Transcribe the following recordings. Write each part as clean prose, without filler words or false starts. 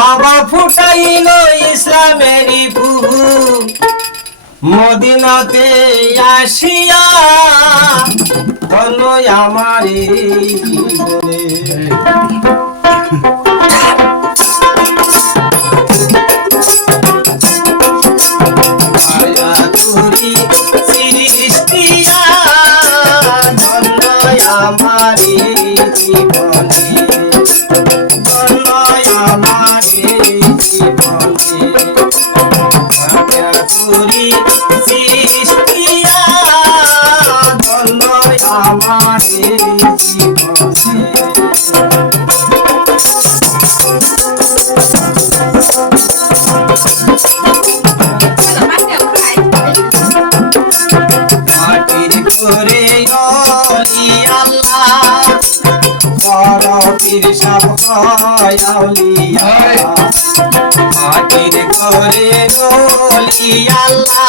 বাবা ফুটাইল ইসলামেরই ফুল মদিনাতে আসিয়া ধন্য আমার জীবনে। মায়া তুরি সৃষ্টিয়া ধন্য আমার জীবনে, ধন্য আমার জীবনে। মায়া তুরি সৃষ্টিয়া ধন্য আমার জীবনে। মাটির করে অলি আল্লাহ বড় পীর সাহ হয় আউলিয়া। মাটির করে অলি আল্লাহ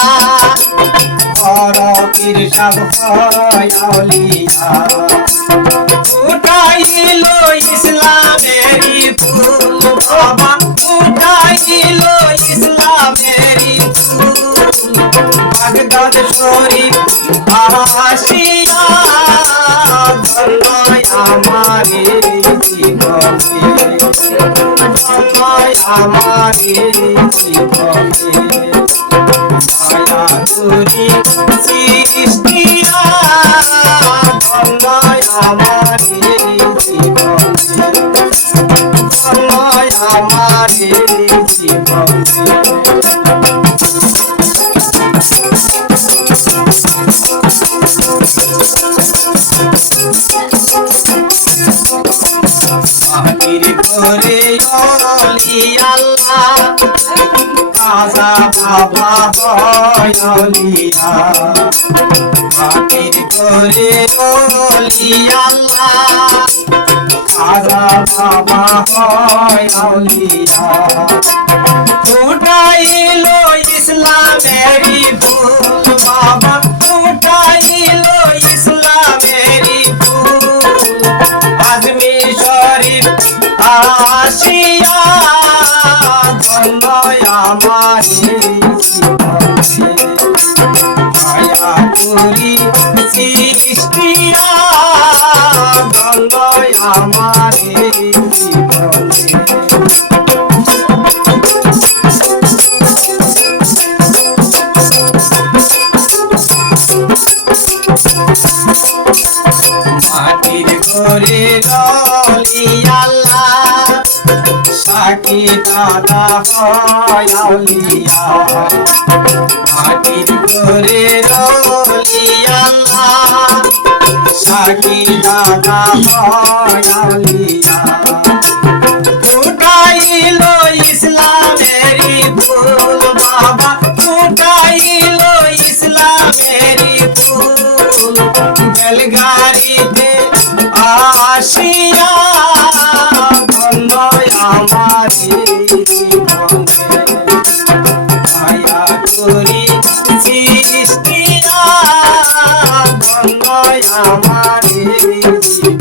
বড় পীর সাহ হয় আউলিয়া। উঠাইল ইসলামেরই ফুল বাবা, উঠাইল ইসলামেরই ফুল বাগদাদ শরীফ আসিয়া ধন্য আমার জীবনে, ধন্য আমার জীবনে। মায়া তুরি সৃষ্টিয়া ধন্য আমার জীবনে, ধন্য আমার জীবনে। মাটির করে অলি আল্লাহ খাজা বাবা হয় আউলিয়া। মাটির করে অলি আল্লাহ খাজা বাবা হয় আউলিয়া। উঠাইল ইসলামেরই ফুল বাবা, উঠাইল ইসলামেরই ফুল আজমি শরীফ আসিয়া ধন্য আমার জীবনে। মায়া তুরি সৃষ্টিয়া ধন্য আমার জীবনে। মাটির ঘরে অলি আল্লাহ সাকি দাদা হয় আউলিয়া। মাটির ঘরে অলি আল্লাহ সাকি দাদা হয় আউলিয়া। উঠাইল ইসলামেরই ফুল বাবা, উঠাইল ইসলামেরই ফুল বেলগাড়িতে আসিয়া ধন্য আমার জীবনে। মায়া তুরি সৃষ্টিয়া ধন্য আমার জীবনে।